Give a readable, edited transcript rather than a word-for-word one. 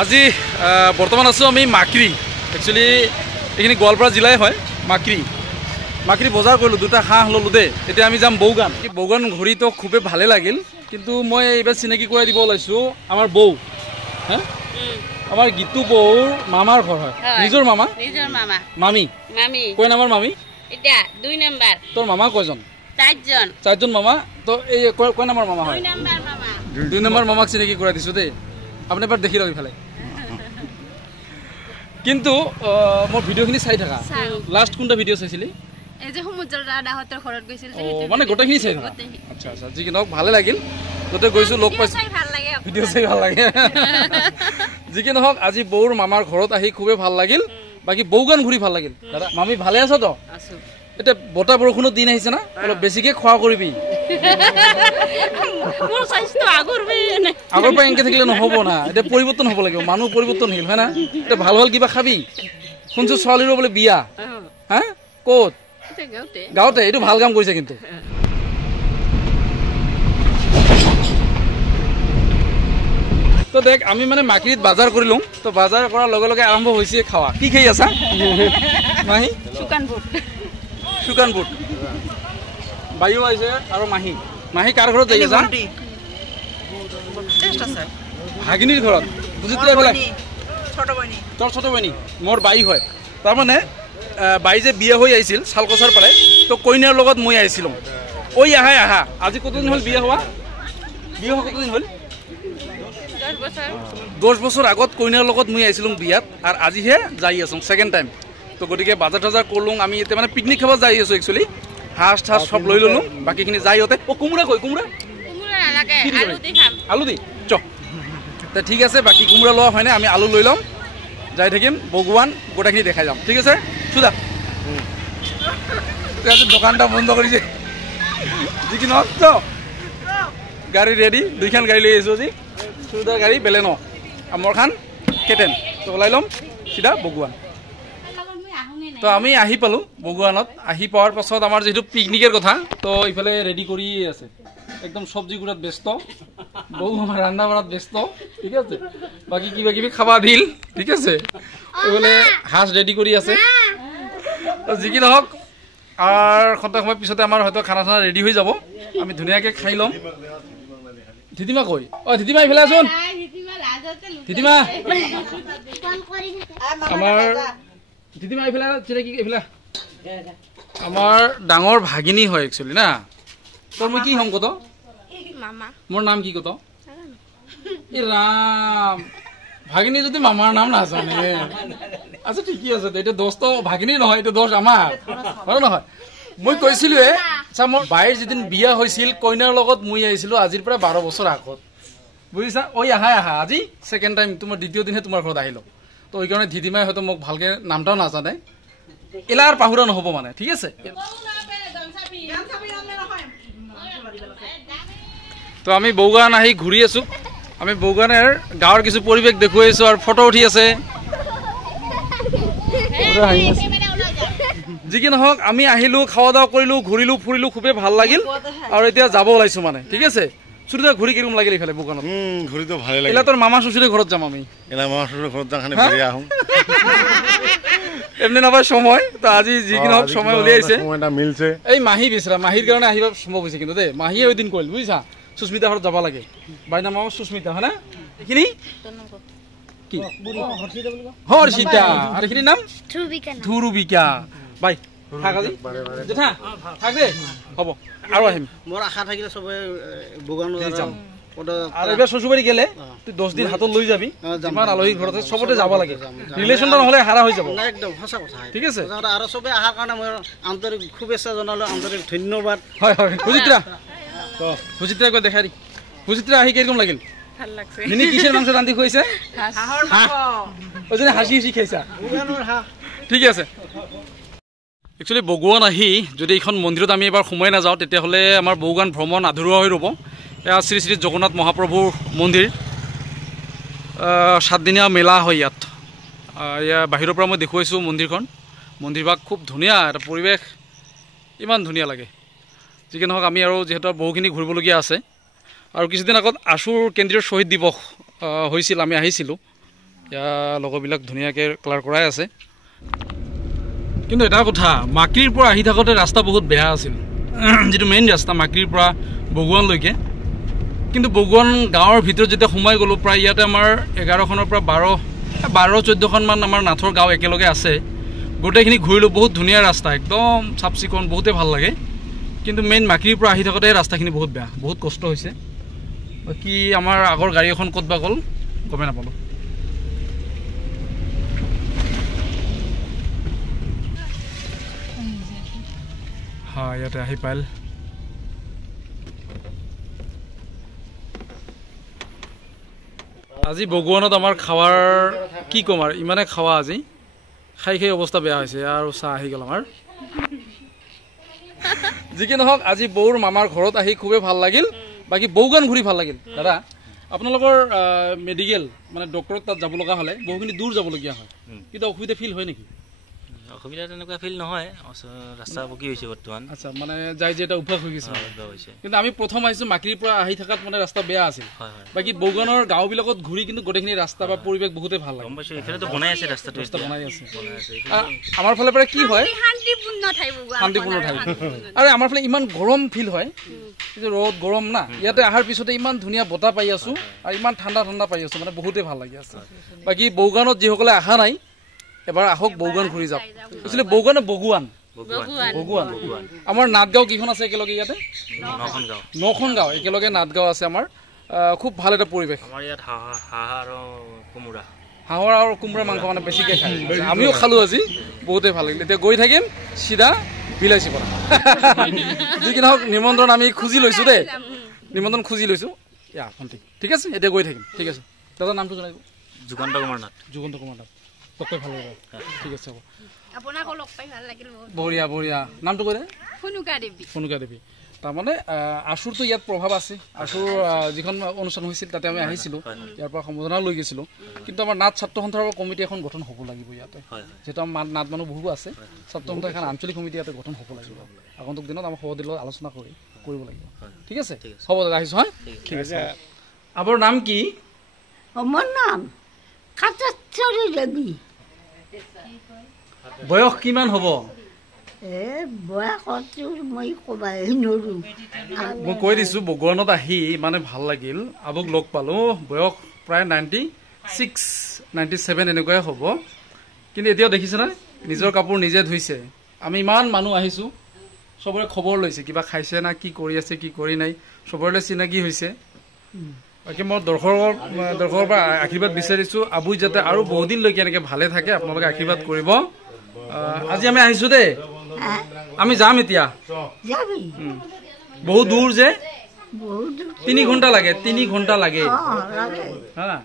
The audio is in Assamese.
আজি বৰ্তমান আছোঁ আমি মাক্ৰি। একচুৱেলি এইখিনি গোৱালপাৰা জিলাই হয়। মাক্ৰি বজাৰ কৰিলোঁ, দুটা হাঁহ ল'লোঁ দেই। এতিয়া আমি যাম বৌগান। বৌগান ঘূৰিতো খুবেই ভালে লাগিল, কিন্তু মই এইবাৰ চিনাকি কৰাই দিব ওলাইছোঁ আমাৰ বৌ। হা আমাৰ গীতু বৌৰ মামাৰ ঘৰ হয়। নিজৰ মামা মামী কৈ নামৰ মামী এতিয়া 2 নম্বৰ। তোৰ মামা কয়জন? 4জন মামা। তো এই কয় নামৰ মামা হয়? 2 নম্বৰ মামাক চিনাকি কৰাই দিছোঁ দেই। আপুনি এবাৰ দেখি লওক ইফালে। কিন্তু মোৰ ভিডিঅ'খিনি চাই থাকা। লাষ্ট কোনটা ভিডিঅ' চাইছিলি? এই যে সমুদ্ৰৰ দাদাহঁতৰ ঘৰত গৈছিল যে মানে গোটেইখিনি চাই থাকা। আচ্ছা আচ্ছা, যি কি নহওক ভালে লাগিল। য'তে গৈছোঁ লগ পাইছোঁ, ভিডিঅ' চাই ভাল লাগে। যি কি নহওক আজি বৌৰ মামাৰ ঘৰত আহি খুবেই ভাল লাগিল। বাকী বৌগান ঘূৰি ভাল লাগিল। দাদা মামী ভালে আছ তো? এতিয়া বতাহ বৰষুণৰ দিন আহিছে না, অলপ বেছিকে খোৱা কৰিবি। আগৰ পৰা এনেকে থাকিলে নহ'ব না, এতিয়া পৰিৱৰ্তন হ'ব লাগিব। মানুহ পৰিৱৰ্তন আহিল হয় না, এতিয়া ভাল ভাল কিবা খাবি। শুনছোঁ ছোৱালীৰো বোলে বিয়া। হা ক'ত? গাঁৱতে। এইটো ভাল কাম কৰিছে কিন্তু। তো দেখ আমি মানে মাক্ৰিত বজাৰ কৰিলোঁ। তো বজাৰ কৰাৰ লগে লগে আৰম্ভ হৈছে খাৱা। কি খাই আছা মাহী? শুকান বুট। বায়ু আহিছে আৰু মাহী কাৰ ঘৰত যাই আছা? ভাগিনীৰ ঘৰত। বুজিছিলে এইবিলাক? তোৰ ছোট বইনী মোৰ বাই হয়। তাৰমানে বাই যে বিয়া হৈ আহিছিল শালকচাৰ পাৰে, তো কইনাৰ লগত মই আহিছিলোঁ। ঐ আহা আজি কতদিন হ'ল বিয়া হোৱা? কতদিন হ'ল? 10 বছৰ আগত কইনাৰ লগত মই আহিছিলোঁ বিয়াত, আৰু আজিহে যাই আছোঁ ছেকেণ্ড টাইম। তো গতিকে বাজাৰ টাজাৰ কৰিলোঁ। আমি এতিয়া মানে পিকনিক খাব যাই আছোঁ একচুৱেলি। হাঁহ ঠাঁচ চব লৈ ল'লোঁ। বাকীখিনি যাই ইহঁতে কোমোৰা আলু দি চ তে ঠিক আছে। বাকী কোমোৰা লোৱা হয়নে, আমি আলু লৈ ল'ম, যাই থাকিম বগুৱান, গোটেইখিনি দেখাই যাম। ঠিক আছে সুধা। আজি দোকানটা বন্ধ কৰিছে। যি কি নহওক গাড়ী ৰেডি, 2খন গাড়ী লৈ আহিছোঁ আজি। সুধাৰ গাড়ী বেলেনো, মোৰ খান কেটেন। তো ওলাই ল'ম চিধা বগুৱান। তো আমি আহি পালোঁ বগুৱানত। আহি পোৱাৰ পাছত আমাৰ যিহেতু পিকনিকৰ কথা, তো ইফালে ৰেডি কৰিয়ে আছে। একদম চব্জি গুড়াত ব্যস্ত, বৌ আমাৰ ৰান্ধা বাঢ়াত ব্যস্ত। ঠিক আছে, বাকী কিবা কিবি খাবা দিল। ঠিক আছে, এইফালে সাজ ৰেডি কৰি আছে। যি কি নহওক আৰু সন্ধিয়া সময় পিছতে আমাৰ হয়তো খানা চানা ৰেডি হৈ যাব। আমি ধুনীয়াকৈ খাই ল'ম। ধিতিমা কৈ ধিতিমা এইফালে আছোন। ধিতিমা আমাৰ ধিতিমা এইফালে চিনাকি এইফালে আমাৰ ডাঙৰ ভাগিনী হয় একচুৱেলি না। তোৰ মই কি হ'ম কত? মোৰ নাম কি কত? এই ৰাম, ভাগিনী যদি মামাৰ নাম নাজানে। আচ্ছা ঠিকেই আছে, এতিয়া দোষ তো ভাগিনী নহয়, এইটো দোষ আমাৰ হয় নহয়? মই কৈছিলোৱে আচ্ছা, মোৰ বাইৰ যিদিন বিয়া হৈছিল কইনাৰ লগত মই আহিছিলোঁ আজিৰ পৰা 12 বছৰ আগত। বুজিছা? ঐ আহা আজি ছেকেণ্ড টাইম, তোমাৰ দ্বিতীয় দিনহে তোমাৰ ঘৰত আহিলোঁ। তো সেইকাৰণে ধিতিমাই হয়তো মোক ভালকৈ নামটাও নাজানে। এলা আৰু পাহৰা নহ'ব মানে। ঠিক আছে, তো আমি বৌগান আহি ঘূৰি আছোঁ। আমি বৌগানৰ গাঁৱৰ কিছু পৰিৱেশ দেখুৱাই আছোঁ আৰু ফটো উঠি আছে। যি কি নহওক আমি আহিলোঁ, খাওয়া দাওয়া কৰিলোঁ, ঘূৰিলোঁ ফুৰিলোঁ, খুবেই ভাল লাগিল। আৰু এতিয়া যাব ওলাইছোঁ মানে। ঠিক আছে চুৰিদা ঘূৰি কিৰকম লাগিল ইফালে বগানত? ঘূৰি তো ভালে লাগিল। এলা তোৰ মামা শ্বশুৰেৰ ঘৰত যাম আমি। এলা মামা শ্বশুৰেৰ ঘৰত যাম, ঘুরে আহোঁ। এমনি নাপায় সময়, তো আজি যি কি নহওক সময় উলিয়াইছে, সময়টা মিলছে। এই মাহী বিচৰা, মাহীৰ কাৰণে আহিব সম্ভৱ হৈছে কিন্তু দেই। মাহীয়ে ওই দিন কইল বুজিছা, সুস্মিতা ঘৰত যাব লাগে। বাই নাম সুস্মিতা হয় না? এইখিনি কি হৰ্ষিতা, আৰ এইখিনি নাম ধ্ৰুবিকা। বাই থাক আজি জেঠা, থাক দে, হ'ব আৰু আহিম। মোৰ আশা থাকিলে চবে বগানত যাম। আৰ এবাৰ শ্বশুৰবাড়ি গেলে তুই 10 দিন হাতত লৈ যাবি, যিমান আলহীৰ ঘৰতে চবতে যাব লাগে। ৰিলেশনটা নহলে হাৰা হৈ যাব। একদম সঁচা কথা। ঠিক আছে, আৰু চবে আহাৰ কাৰণে মই আন্তৰিক শুভেচ্ছা জনালোঁ, আন্তৰিক ধন্যবাদ। হয় হয় সুচিত্ৰা, তো সুচিত্ৰা কই দেখা দি। সুচিত্ৰা আহি কিৰকম লাগিল? ভাল লাগছে। মিনি কিসেৰ মাংস ৰান্ধি খুৱাইছে? হাঁহৰ মাংস। ওজনে হাসি হাসি খাইছা। বগানৰ হাঁহ। ঠিক আছে। একচুৱেলি বগুৱান আহি যদি এইখন মন্দিৰত আমি এবাৰ সোমাই নাযাওঁ তেতিয়াহ'লে আমাৰ বগুৱান ভ্ৰমণ আধৰুৱা হৈ ৰ'ব। এয়া শ্ৰী শ্ৰী জগন্নাথ মহাপ্ৰভুৰ মন্দিৰ। 7 দিনীয়া মেলা হয় ইয়াত। এয়া বাহিৰৰ পৰা মই দেখুৱাইছোঁ মন্দিৰখন। মন্দিৰভাগ খুব ধুনীয়া, এটা পৰিৱেশ ইমান ধুনীয়া লাগে। যি কি নহওক আমি আৰু যিহেতু বহুখিনি ঘূৰিবলগীয়া আছে। আৰু কিছুদিন আগত আশুৰ কেন্দ্ৰীয় শ্বহীদ দিৱস হৈছিল, আমি আহিছিলোঁ। ইয়াৰ লগৰবিলাক ধুনীয়াকৈ কালাৰ কৰাই আছে। কিন্তু এটা কথা, মাকৰিৰ পৰা আহি থাকোঁতে ৰাস্তা বহুত বেয়া আছিল, যিটো মেইন ৰাস্তা মাকৰিৰ পৰা বগুৱানলৈকে। কিন্তু বগুৱান গাঁৱৰ ভিতৰত যেতিয়া সোমাই গ'লোঁ, প্ৰায় ইয়াতে আমাৰ 11খনৰ পৰা 12-14খনমান আমাৰ নাথৰ গাঁও একেলগে আছে। গোটেইখিনি ঘূৰিলোঁ, বহুত ধুনীয়া ৰাস্তা, একদম চাফ চিকুণ, বহুতেই ভাল লাগে। কিন্তু মেইন মাকৰিৰ পৰা আহি থাকোঁতে ৰাস্তাখিনি বহুত বেয়া, বহুত কষ্ট হৈছে। বাকী আমাৰ আগৰ গাড়ী এখন ক'ত বা গ'ল গমেই নাপালোঁ। হয়, ইয়াতে আহি পাল। আজি বগুৱানত আমাৰ খাৱাৰ কি ক'ম আৰু, ইমানে খাৱা আজি, খাই অৱস্থা বেয়া হৈছে। আৰু চাহ আহি গ'ল আমাৰ। যি কি নহওক, আজি বৌৰ মামাৰ ঘৰত আহি খুবেই ভাল লাগিল। বাকী বৌগান ঘূৰি ভাল লাগিল। দাদা, আপোনালোকৰ মেডিকেল মানে ডক্টৰত তাত যাব লগা হ'লে বহুখিনি দূৰ যাবলগীয়া হয়, কিন্তু অসুবিধা ফিল হয় নেকি? অসুবিধা তেনেকুৱা ফিল নহয়, ৰাস্তা পকী হৈছে বৰ্তমান। আচ্ছা, মানে যাই যে এটা অভ্যাস হৈ গৈছে। কিন্তু আমি প্ৰথম আহিছোঁ মাকৰিৰ পৰা আহি থকাত মানে ৰাস্তা বেয়া আছিল। বাকী বৌগানৰ গাঁওবিলাকত ঘূৰি কিন্তু গোটেইখিনি ৰাস্তা বা পৰিৱেশ বহুতেই ভাল লাগে। এইফালেতো বনাই আছে, ৰাস্তাটো বনাই আছে। আমাৰ ফালে পৰা কি হয়, শান্তিপূৰ্ণ ঠাই। আৰু আমাৰ ফালে ইমান গৰম ফিল হয়, ৰ'দ গৰম না। ইয়াতে অহাৰ পিছতে ইমান ধুনীয়া বতাহ পাই আছোঁ আৰু ইমান ঠাণ্ডা পাই আছোঁ, মানে বহুতেই ভাল লাগি আছে। বাকী বৌগানত যিসকলে অহা নাই, এবাৰ আহক, বৌগান ঘূৰি যাওক। একচুৱেলি বৌগান বগুৱান, আমাৰ নাটগাঁও কেইখন আছে একেলগে, ইয়াতে 9খন গাঁও একেলগে নাটগাঁও আছে আমাৰ। খুব ভাল এটা পৰিৱেশ। আমাৰ ইয়াত হাঁহৰ আৰু কোমোৰা মাংস মানে বেছিকৈ খায়, আমিও খালোঁ আজি, বহুতেই ভাল লাগিল। এতিয়া গৈ থাকিম চিধা বিলাইছি পৰা। যি কি নহওক, নিমন্ত্ৰণ আমি খুজি লৈছোঁ দেই, নিমন্ত্ৰণ খুজি লৈছোঁ। ঠিক আছে, এতিয়া গৈ থাকিম। ঠিক আছে, দাদাৰ নামটো জনাই দিব। যুগন্ত কুমাৰ নাথ। লগ পাই ভাল লাগিব। ঠিক আছে, হ'ব। আপোনাকো লগ পাই ভাল লাগিল। বঢ়িয়া বঢ়িয়া। নামটো কৈ দে। ফনুকা দেৱী। তাৰমানে আছুৰটো ইয়াত প্ৰভাৱ আছে। আছুৰ যিখন অনুষ্ঠান হৈছিল তাতে আমি আহিছিলোঁ, ইয়াৰ পৰা সম্বোধনা লৈ গৈছিলোঁ। কিন্তু আমাৰ নাট ছাত্ৰ সন্থাৰ কমিটি এখন গঠন হ'ব লাগিব ইয়াতে, যিহেতু আমাৰ নাট মানুহ বহু আছে। ছাত্ৰ সন্থাৰ এখন আঞ্চলিক সমিতি ইয়াতে গঠন হ'ব লাগিব। আগন্তুক দিনত আমাৰ সভাপতিৰ লগত আলোচনা কৰিব লাগিব। ঠিক আছে, হ'ব দাদা, আহিছোঁ। হা, ঠিক আছে। আপোনাৰ নাম কি? মোৰ নাম কাটাশ্বৰী দেৱী। বয়স কিমান হ'ব? মই ক'বাই নোৱাৰো। মই কৈ দিছোঁ, বগুৱানত আহি মানে ভাল লাগিল, আবুক লগ পালোঁ। বয়স প্ৰায় 96, 97 এনেকুৱাই হ'ব। কিন্তু এতিয়াও দেখিছেনে, নিজৰ কাপোৰ নিজে ধুইছে। আমি ইমান মানুহ আহিছোঁ, চবৰে খবৰ লৈছে, কিবা খাইছে না, কি কৰি আছে, কি কৰি নাই, চবৰে চিনাকি হৈছে। বাকী মই দৰ্শকৰ পৰা আশীৰ্বাদ বিচাৰিছোঁ, আবুই যাতে আৰু বহুদিনলৈকে এনেকৈ ভালে থাকে, আপোনালোকে আশীৰ্বাদ কৰিব। আজি আমি আহিছোঁ দেই, আমি যাম এতিয়া। বহুত দূৰ যে, 3 ঘণ্টা লাগে, 3 ঘণ্টা লাগে। হা।